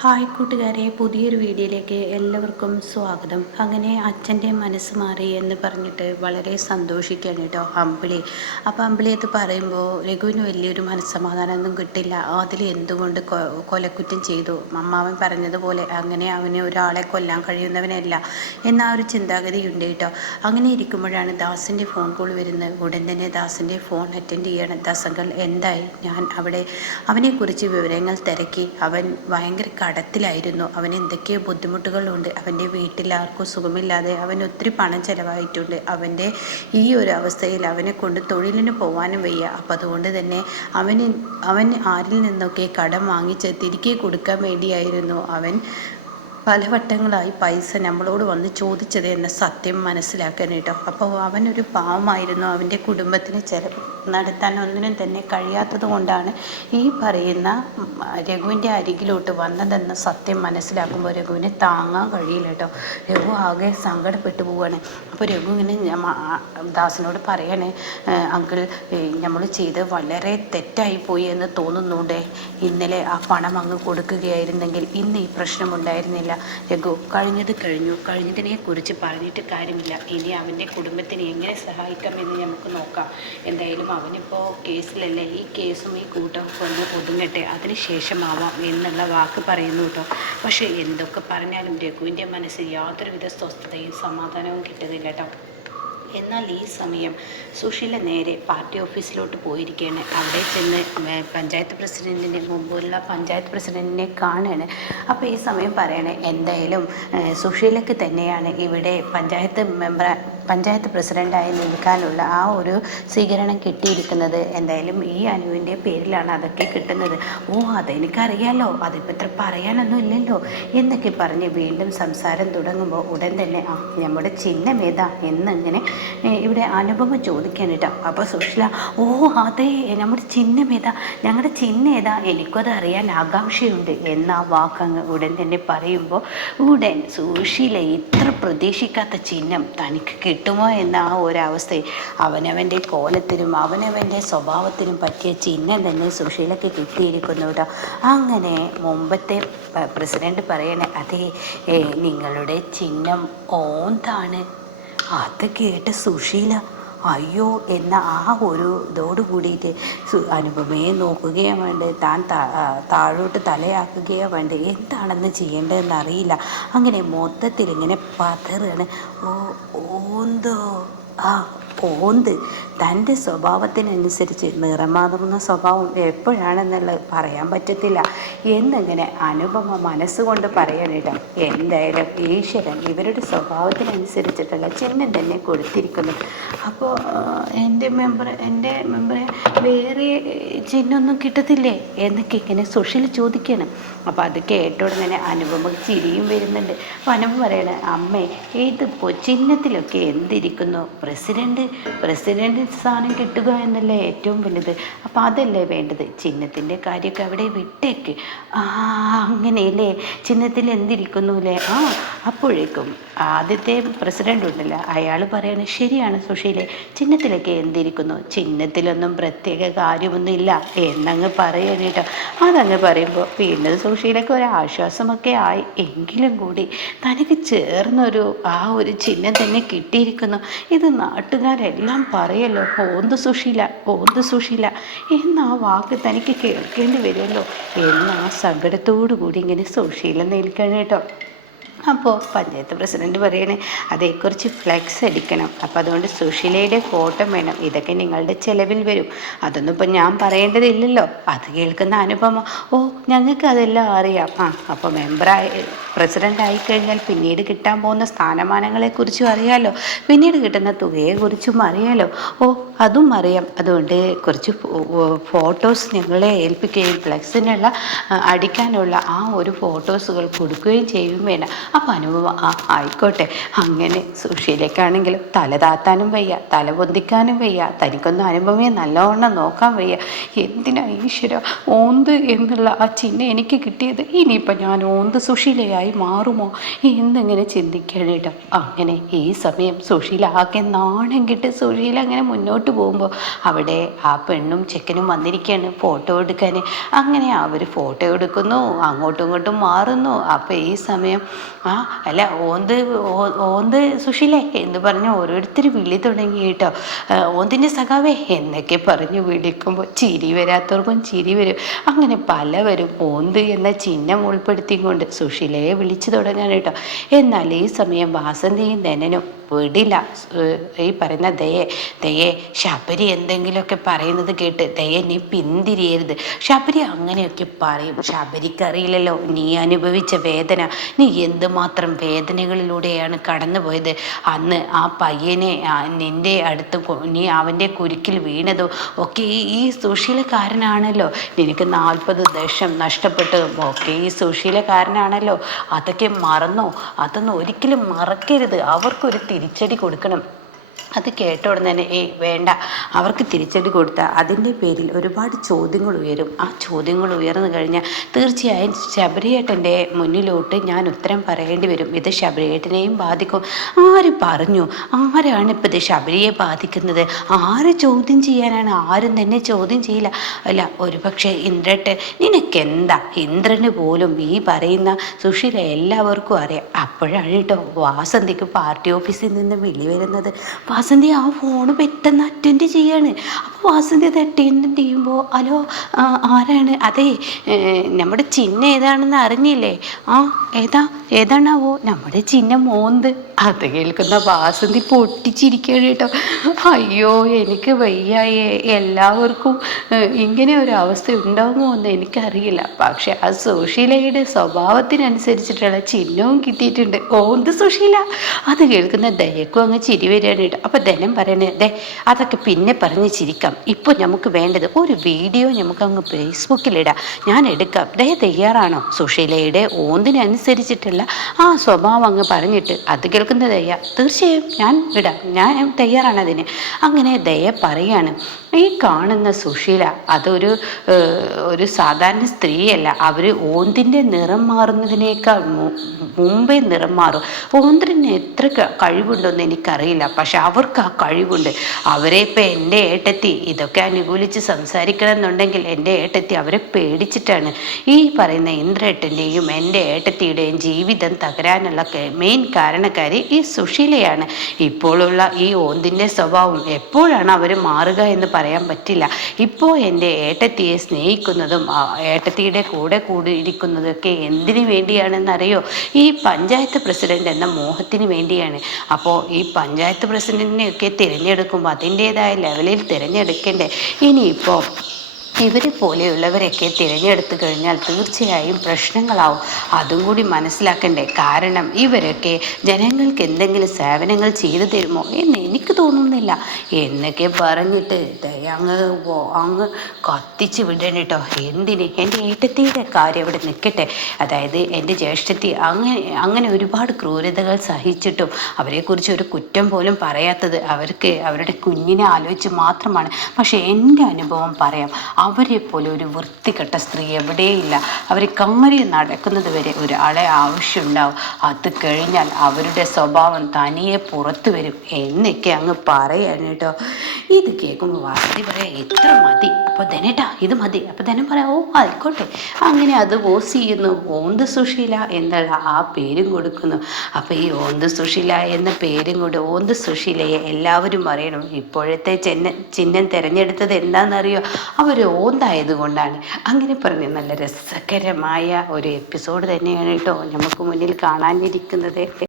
Hi കൂട്ടുകാരെ, പുതിയൊരു വീഡിയോയിലേക്ക് എല്ലാവർക്കും സ്വാഗതം. അങ്ങനെ അച്ഛൻ്റെ മനസ്സ് മാറി എന്ന് പറഞ്ഞിട്ട് വളരെ സന്തോഷിക്കുകയാണ് കേട്ടോ അമ്പിളി. അപ്പോൾ അമ്പിളി അത് പറയുമ്പോൾ രഘുവിന് വലിയൊരു മനസ്സമാധാനമൊന്നും കിട്ടില്ല. അതിൽ എന്തുകൊണ്ട് കൊലക്കുറ്റം ചെയ്തു, അമ്മാവൻ പറഞ്ഞതുപോലെ അങ്ങനെ അവന് ഒരാളെ കൊല്ലാൻ കഴിയുന്നവനല്ല എന്ന ഒരു ചിന്താഗതി ഉണ്ട് കേട്ടോ. അങ്ങനെ ഇരിക്കുമ്പോഴാണ് ദാസിൻ്റെ ഫോൺ കോൾ വരുന്നത്. ഉടൻ തന്നെ ദാസിൻ്റെ ഫോൺ അറ്റൻഡ് ചെയ്യണം. ദാസങ്കൾ എന്തായി? ഞാൻ അവിടെ അവനെക്കുറിച്ച് വിവരങ്ങൾ തിരക്കി. അവൻ ഭയങ്കര കടത്തിലായിരുന്നു. അവന് എന്തൊക്കെയോ ബുദ്ധിമുട്ടുകളുണ്ട്. അവൻ്റെ വീട്ടിൽ ആർക്കും സുഖമില്ലാതെ അവൻ ഒത്തിരി പണം ചിലവായിട്ടുണ്ട്. അവൻ്റെ ഈ ഒരു അവസ്ഥയിൽ അവനെ കൊണ്ട് തൊഴിലിന് പോകാനും വയ്യ. അപ്പം അതുകൊണ്ട് തന്നെ അവൻ ആരിൽ നിന്നൊക്കെ കടം വാങ്ങിച്ച് തിരികെ കൊടുക്കാൻ വേണ്ടിയായിരുന്നു അവൻ പലവട്ടങ്ങളായി പൈസ നമ്മളോട് വന്ന് ചോദിച്ചത് എന്ന സത്യം മനസ്സിലാക്കാൻ കേട്ടോ. അപ്പോൾ അവനൊരു പാവമായിരുന്നു. അവൻ്റെ കുടുംബത്തിന് ചിലവ് നടത്താൻ ഒന്നിനും തന്നെ കഴിയാത്തത് കൊണ്ടാണ് ഈ പറയുന്ന രഘുവിൻ്റെ അരികിലോട്ട് വന്നതെന്ന സത്യം മനസ്സിലാക്കുമ്പോൾ രഘുവിനെ താങ്ങാൻ കഴിയില്ല കേട്ടോ. രഘു ആകെ സങ്കടപ്പെട്ടു പോവുകയാണ്. അപ്പോൾ രഘു ഇങ്ങനെ ദാസിനോട് പറയണേ, അങ്കിൾ നമ്മൾ ചെയ്ത് വളരെ തെറ്റായിപ്പോയി എന്ന് തോന്നുന്നുണ്ടേ. ഇന്നലെ ആ പണം അങ്ങ് കൊടുക്കുകയായിരുന്നെങ്കിൽ ഇന്ന് ഈ പ്രശ്നമുണ്ടായിരുന്നില്ല. രഘു, കഴിഞ്ഞത് കഴിഞ്ഞു. കഴിഞ്ഞതിനെക്കുറിച്ച് പറഞ്ഞിട്ട് കാര്യമില്ല. ഇനി അവൻ്റെ കുടുംബത്തിനെ എങ്ങനെ സഹായിക്കാമെന്ന് നമുക്ക് നോക്കാം. എന്തായാലും അവനിപ്പോൾ കേസിലല്ലേ. ഈ കേസും ഈ കൂട്ടമൊക്കെ ഒന്ന് ഒതുങ്ങട്ടെ, അതിന് ശേഷമാവാം എന്നുള്ള വാക്ക് പറയുന്നു കേട്ടോ. പക്ഷേ എന്തൊക്കെ പറഞ്ഞാലും രഘുവിൻ്റെ മനസ്സിൽ യാതൊരുവിധ സ്വസ്ഥതയും സമാധാനവും കിട്ടുന്നില്ല കേട്ടോ. എന്നാൽ ഈ സമയം സുശീല നേരെ പാർട്ടി ഓഫീസിലോട്ട് പോയിരിക്കുകയാണ്. അവിടെ ചെന്ന് പഞ്ചായത്ത് പ്രസിഡൻറ്റിൻ്റെ മുമ്പുള്ള പഞ്ചായത്ത് പ്രസിഡൻറ്റിനെ കാണുകയാണ്. അപ്പോൾ ഈ സമയം പറയണേ, എന്തായാലും സുശീലയ്ക്ക് തന്നെയാണ് ഇവിടെ പഞ്ചായത്ത് പ്രസിഡൻ്റായി നിൽക്കാനുള്ള ആ ഒരു സ്വീകരണം കിട്ടിയിരിക്കുന്നത്. എന്തായാലും ഈ അനുവിൻ്റെ പേരിലാണ് അതൊക്കെ കിട്ടുന്നത്. ഓ, അതെനിക്കറിയാലോ, അതിപ്പോൾ ഇത്ര പറയാനൊന്നും ഇല്ലല്ലോ എന്നൊക്കെ പറഞ്ഞ് വീണ്ടും സംസാരം തുടങ്ങുമ്പോൾ ഉടൻ തന്നെ നമ്മുടെ ചിഹ്നമേതാ എന്നിങ്ങനെ ഇവിടെ അനുപമ ചോദിക്കാൻ കേട്ടോ. അപ്പോൾ സുശീല, ഓ അതെ, നമ്മുടെ ചിഹ്നമേതാ, ഞങ്ങളുടെ ചിഹ്നം ഏതാ, എനിക്കത് അറിയാൻ ആകാംക്ഷയുണ്ട് എന്ന ആ വാക്കങ്ങ് ഉടൻ തന്നെ പറയുമ്പോൾ ഉടൻ സുശീല ഇത്ര പ്രതീക്ഷിക്കാത്ത ചിഹ്നം തനിക്ക് കിട്ടുമോ എന്ന ആ ഒരവസ്ഥയിൽ അവനവൻ്റെ കോലത്തിനും അവനവൻ്റെ സ്വഭാവത്തിനും പറ്റിയ ചിഹ്നം തന്നെ സുശീലയ്ക്ക് കിട്ടിയിരിക്കുന്നു കേട്ടോ. അങ്ങനെ മുമ്പത്തെ പ്രസിഡന്റ് പറയണേ, അതെ നിങ്ങളുടെ ചിഹ്നം ഓന്താണ്. അത് കേട്ട് സുശീല അയ്യോ എന്ന ആ ഒരു ഇതോട് കൂടിയിട്ട് അനുപമയെ നോക്കുകയോ വേണ്ട, താൻ താഴോട്ട് തലയാക്കുകയോ വേണ്ട, എന്താണെന്ന് ചെയ്യേണ്ടതെന്ന് അറിയില്ല. അങ്ങനെ മൊത്തത്തിൽ ഇങ്ങനെ പതറാണ്. ഓന്തോ ഓന്ത് തൻ്റെ സ്വഭാവത്തിനനുസരിച്ച് നിറമാറുന്ന സ്വഭാവം എപ്പോഴാണെന്നുള്ളത് പറയാൻ പറ്റത്തില്ല എന്നിങ്ങനെ അനുപമ മനസ്സുകൊണ്ട് പറയാനില്ല. എന്തായാലും ഈശ്വരൻ ഇവരുടെ സ്വഭാവത്തിനനുസരിച്ചിട്ടുള്ള ചിഹ്നം തന്നെ കൊടുത്തിരിക്കുന്നു. അപ്പോൾ എൻ്റെ മെമ്പറെ വേറെ ചിഹ്നമൊന്നും കിട്ടത്തില്ലേ എന്നൊക്കെ ഇങ്ങനെ സുശീല ചോദിക്കണം. അപ്പോൾ അത് കേട്ടോടെ തന്നെ അനുപമ ചിരിയും വരുന്നുണ്ട്. അപ്പോൾ അനുപമ പറയണ, അമ്മേ ഇതിപ്പോൾ ചിഹ്നത്തിലൊക്കെ എന്തിരിക്കുന്നു, പ്രസിഡന്റ് സ്ഥാനം കിട്ടുക എന്നല്ലേ ഏറ്റവും വലുത്. അപ്പോൾ അതല്ലേ വേണ്ടത്, ചിഹ്നത്തിൻ്റെ കാര്യമൊക്കെ അവിടെ വിട്ടേക്ക്. അങ്ങനെയല്ലേ, ചിഹ്നത്തിൽ എന്തിരിക്കുന്നു അല്ലേ. അപ്പോഴേക്കും ആദ്യത്തെ പ്രസിഡന്റ് ഉണ്ടല്ലോ, അയാൾ പറയണ ശരിയാണ് സുശീലെ, ചിഹ്നത്തിലൊക്കെ എന്തിരിക്കുന്നു, ചിഹ്നത്തിലൊന്നും പ്രത്യേക കാര്യമൊന്നും ഇല്ല എന്നങ്ങ് പറയാൻ കേട്ടോ. അതങ്ങ് പറയുമ്പോൾ വീണ്ടും സുശീലയ്ക്ക് ഒരാശ്വാസമൊക്കെ ആയി. എങ്കിലും കൂടി തനിക്ക് ചേർന്നൊരു ഒരു ചിഹ്നം തന്നെ കിട്ടിയിരിക്കുന്നു. ഇത് നാട്ടുകാരെല്ലാം പറയല്ലോ, ഓന്ത് സുശീല എന്ന ആ വാക്ക് തനിക്ക് കേൾക്കേണ്ടി വരുമല്ലോ എന്ന ആ സങ്കടത്തോടു കൂടി ഇങ്ങനെ സുശീല നിൽക്കണം കേട്ടോ. അപ്പോൾ പഞ്ചായത്ത് പ്രസിഡന്റ് പറയണേ, അതേക്കുറിച്ച് ഫ്ലെക്സ് അടിക്കണം. അപ്പോൾ അതുകൊണ്ട് സുശീലയുടെ ഫോട്ടോ വേണം. ഇതൊക്കെ നിങ്ങളുടെ ചിലവിൽ വരും. അതൊന്നും ഇപ്പം ഞാൻ പറയേണ്ടതില്ലല്ലോ. അത് കേൾക്കുന്ന അനുപമ, ഞങ്ങൾക്ക് അതെല്ലാം അറിയാം. അപ്പോൾ പ്രസിഡന്റ് ആയിക്കഴിഞ്ഞാൽ പിന്നീട് കിട്ടാൻ പോകുന്ന സ്ഥാനമാനങ്ങളെക്കുറിച്ചും അറിയാമല്ലോ, പിന്നീട് കിട്ടുന്ന തുകയെക്കുറിച്ചും അറിയാമല്ലോ. അതും അറിയാം. അതുകൊണ്ട് കുറച്ച് ഫോട്ടോസ് ഞങ്ങളെ ഏൽപ്പിക്കുകയും ഫ്ലെക്സിനുള്ള അടിക്കാനുള്ള ആ ഒരു ഫോട്ടോസുകൾ കൊടുക്കുകയും ചെയ്യും വേണം. അപ്പം അനുഭവം ആയിക്കോട്ടെ. അങ്ങനെ സുശീലയ്ക്കാണെങ്കിലും തല താത്താനും വയ്യ, തല പൊന്തിക്കാനും വയ്യ, തനിക്കൊന്നും അനുഭവമേ നല്ലവണ്ണം നോക്കാൻ വയ്യ. എന്തിനാ ഈശ്വര ഓന്ത് എന്നുള്ള ആ ചിഹ്നം എനിക്ക് കിട്ടിയത്? ഇനിയിപ്പം ഞാൻ ഓന്ത് സുശീലയായി സുശീലയായി മാറുമോ എന്നിങ്ങനെ ചിന്തിക്കുകയാണ് കേട്ടോ. അങ്ങനെ ഈ സമയം സുശീല ആകെ നാണം കെട്ട് സുശീല അങ്ങനെ മുന്നോട്ട് പോകുമ്പോൾ അവിടെ ആ പെണ്ണും ചെക്കനും വന്നിരിക്കുകയാണ് ഫോട്ടോ എടുക്കാൻ. അങ്ങനെ അവർ ഫോട്ടോ എടുക്കുന്നു, അങ്ങോട്ടും ഇങ്ങോട്ടും മാറുന്നു. അപ്പോൾ ഈ സമയം അല്ല ഓന്ത് സുശീലേ എന്ന് പറഞ്ഞ് ഓരോരുത്തർ വിളി തുടങ്ങി കേട്ടോ. ഓന്തിൻ്റെ സഖാവേ എന്നൊക്കെ പറഞ്ഞ് വിളിക്കുമ്പോൾ ചിരി വരാത്തവർക്കും ചിരി വരും. അങ്ങനെ പലവരും ഓന്ത് എന്ന ചിഹ്നം ഉൾപ്പെടുത്തിക്കൊണ്ട് സുശീലയെ വിളിച്ചു തുടങ്ങാൻ കേട്ടോ. എന്നാൽ ഈ സമയം വാസന്തിയും ധനനും വിടില്ല. ഈ പറയുന്ന ദയെ ശബരി എന്തെങ്കിലുമൊക്കെ പറയുന്നത് കേട്ട് നീ പിന്തിരിയരുത്. ശബരി അങ്ങനെയൊക്കെ പറയും. ശബരിക്ക് അറിയില്ലല്ലോ നീ അനുഭവിച്ച വേദന, നീ എന്തുമാത്രം വേദനകളിലൂടെയാണ് കടന്നുപോയത്. അന്ന് ആ പയ്യനെ നിൻ്റെ അടുത്ത് നീ അവൻ്റെ കുരുക്കിൽ വീണതും ഒക്കെ ഈ സുശീലക്കാരനാണല്ലോ. നിനക്ക് 40 ദശം നഷ്ടപ്പെട്ടതും ഒക്കെ ഈ സുശീലക്കാരനാണല്ലോ. അതൊക്കെ മറന്നോ? അതൊന്നും ഒരിക്കലും മറക്കരുത്. അവർക്കൊരു തിരിച്ചടി കൊടുക്കണം. അത് കേട്ട ഉടനെ തന്നെ വേണ്ട, അവർക്ക് തിരിച്ചടി കൊടുത്താൽ അതിൻ്റെ പേരിൽ ഒരുപാട് ചോദ്യങ്ങൾ ഉയരും. ആ ചോദ്യങ്ങൾ ഉയർന്നു കഴിഞ്ഞാൽ തീർച്ചയായും ശബരിയേട്ടൻ്റെ മുന്നിലോട്ട് ഞാൻ ഉത്തരം പറയേണ്ടി വരും. ഇത് ശബരിയേട്ടനെയും ബാധിക്കും. ആര് പറഞ്ഞു? ആരാണ് ഇപ്പോൾ ഇത് ശബരിയെ ബാധിക്കുന്നത്? ആര് ചോദ്യം ചെയ്യാനാണ്? ആരും തന്നെ ചോദ്യം ചെയ്യില്ല. അല്ല, ഒരുപക്ഷെ ഇന്ദ്രേട്ടൻ, നിനക്കെന്താ? ഇന്ദ്രന് പോലും ഈ പറയുന്ന സുശീല എല്ലാവർക്കും അറിയാം. അപ്പോഴാണ് കേട്ടോ വാസന്തിക്ക് പാർട്ടി ഓഫീസിൽ നിന്ന് വിളി വരുന്നത്. വാസന്തി ആ ഫോണ് പെട്ടെന്ന് അറ്റൻഡ് ചെയ്യാണ്. അപ്പോൾ വാസന്തി അത് അറ്റൻഡ് ചെയ്യുമ്പോൾ ഹലോ ആരാണ്? അതെ, നമ്മുടെ ചിഹ്നം ഏതാണെന്ന് അറിഞ്ഞില്ലേ? ഏതാണാവോ? നമ്മുടെ ചിഹ്നം മോന്ത്. അത് കേൾക്കുന്ന വാസന്തി പൊട്ടിച്ചിരിക്കുകയാണ് കേട്ടോ. അയ്യോ എനിക്ക് വയ്യായേ, എല്ലാവർക്കും ഇങ്ങനെ ഒരു അവസ്ഥ ഉണ്ടാകുമോ എന്ന് എനിക്കറിയില്ല. പക്ഷെ ആ സുശീലയുടെ സ്വഭാവത്തിനനുസരിച്ചിട്ടുള്ള ചിഹ്നവും കിട്ടിയിട്ടുണ്ട്. ഓന്ത് സുശീല. അത് കേൾക്കുന്ന ദയക്കും അങ്ങ് ചിരി വരികയാണ് കേട്ടോ. അപ്പം ധനം പറയണേ, അതൊക്കെ പിന്നെ പറഞ്ഞ് ചിരിക്കാം. ഇപ്പോൾ നമുക്ക് വേണ്ടത് ഒരു വീഡിയോ നമുക്ക് അങ്ങ് ഫേസ്ബുക്കിലിടാം, ഞാൻ എടുക്കാം. തയ്യാറാണോ? സുശീലയുടെ ഓന്തിനനുസരിച്ചിട്ടുള്ള ആ സ്വഭാവം അങ്ങ് പറഞ്ഞിട്ട് അത് കേൾക്കുന്ന ദയ തീർച്ചയായും ഞാൻ ഇടാം, ഞാൻ തയ്യാറാണ് അതിന്. അങ്ങനെ ദയ പറയാണ്, ഈ കാണുന്ന സുശീല ഒരു സാധാരണ സ്ത്രീയല്ല. അവർ ഓന്തിൻ്റെ നിറം മാറുന്നതിനേക്കാൾ മുമ്പേ നിറം മാറും. ഓന്തിന് എത്ര കഴിവുണ്ടോയെന്ന് എനിക്കറിയില്ല, പക്ഷെ അവർക്ക് ആ കഴിവുണ്ട്. അവരെ ഇപ്പം എൻ്റെ ഏട്ടത്തി ഇതൊക്കെ അനുകൂലിച്ച് സംസാരിക്കണം എന്നുണ്ടെങ്കിൽ എൻ്റെ ഏട്ടത്തി അവരെ പേടിച്ചിട്ടാണ്. ഈ പറയുന്ന ഇന്ദ്രേട്ടൻ്റെയും എൻ്റെ ഏട്ടത്തിയുടെയും ജീവിതം തകരാനുള്ള മെയിൻ കാരണക്കാരി ഈ സുശീലയാണ്. ഇപ്പോഴുള്ള ഈ ഓന്തിൻ്റെ സ്വഭാവം എപ്പോഴാണ് അവർ മാറുക എന്ന് പറയാൻ പറ്റില്ല. ഇപ്പോൾ എൻ്റെ ഏട്ടത്തിയെ സ്നേഹിക്കുന്നതും ഏട്ടത്തിയുടെ കൂടെ കൂടിയിരിക്കുന്നതൊക്കെ എന്തിനു വേണ്ടിയാണെന്നറിയോ? ഈ പഞ്ചായത്ത് പ്രസിഡന്റ് എന്ന മോഹത്തിന് വേണ്ടിയാണ്. അപ്പോൾ ഈ പഞ്ചായത്ത് പ്രസിഡന്റിനെയൊക്കെ തിരഞ്ഞെടുക്കുമ്പോൾ അതിൻ്റേതായ ലെവലിൽ തിരഞ്ഞെടുക്കണ്ടേ? ഇനിയിപ്പോൾ ഇവരെ പോലെയുള്ളവരൊക്കെ തിരഞ്ഞെടുത്തു കഴിഞ്ഞാൽ തീർച്ചയായും പ്രശ്നങ്ങളാവും. അതും കൂടി മനസ്സിലാക്കണ്ടേ? കാരണം ഇവരൊക്കെ ജനങ്ങൾക്ക് എന്തെങ്കിലും സേവനങ്ങൾ ചെയ്തു തരുമോ എന്ന് എനിക്ക് തോന്നുന്നില്ല എന്നൊക്കെ പറഞ്ഞിട്ട് അങ്ങ് കത്തിച്ച് വിടണം കേട്ടോ. എന്തിന്? എൻ്റെ ഏട്ടത്തിയുടെ കാര്യം അവിടെ നിൽക്കട്ടെ. അതായത് എൻ്റെ ജ്യേഷ്ഠത്തി അങ്ങനെ ഒരുപാട് ക്രൂരതകൾ സഹിച്ചിട്ടും അവരെക്കുറിച്ച് ഒരു കുറ്റം പോലും പറയാത്തത് അവർക്ക് അവരുടെ കുഞ്ഞിനെ ആലോചിച്ച് മാത്രമാണ്. പക്ഷേ എൻ്റെ അനുഭവം പറയാം, അവരെ പോലെ ഒരു വൃത്തികെട്ട സ്ത്രീ എവിടെയില്ല. അവർ കാര്യം നടക്കുന്നത് വരെ ഒരാളെ ആവശ്യമുണ്ടാവും. അത് കഴിഞ്ഞാൽ അവരുടെ സ്വഭാവം തനിയെ പുറത്തു വരും എന്നൊക്കെ അങ്ങ് പറയാണ് കേട്ടോ. ഇത് കേൾക്കുമ്പോൾ വാസി പറയാം, എത്ര മതി, അപ്പോൾ ധനേട്ടാ ഇത് മതി. അപ്പോൾ ധനം പറയാം, ഓ ആയിക്കോട്ടെ. അങ്ങനെ അത് പോസ് ചെയ്യുന്നു. ഓന്ത് സുശീല എന്നുള്ള ആ പേരും കൊടുക്കുന്നു. അപ്പോൾ ഈ ഓന്ത് സുശീല എന്ന പേരും കൊണ്ട് ഓന്ത് സുശീലയെ എല്ലാവരും അറിയണം. ഇപ്പോഴത്തെ ചിഹ്നം തിരഞ്ഞെടുത്തത് എന്താണെന്നറിയോ? അവർ ഓന്തായത് കൊണ്ടാണ്. അങ്ങനെ പറഞ്ഞ് നല്ല രസകരമായ ഒരു എപ്പിസോഡ് തന്നെയാണ് കേട്ടോ നമുക്ക് മുന്നിൽ കാണാനിരിക്കുന്നത്.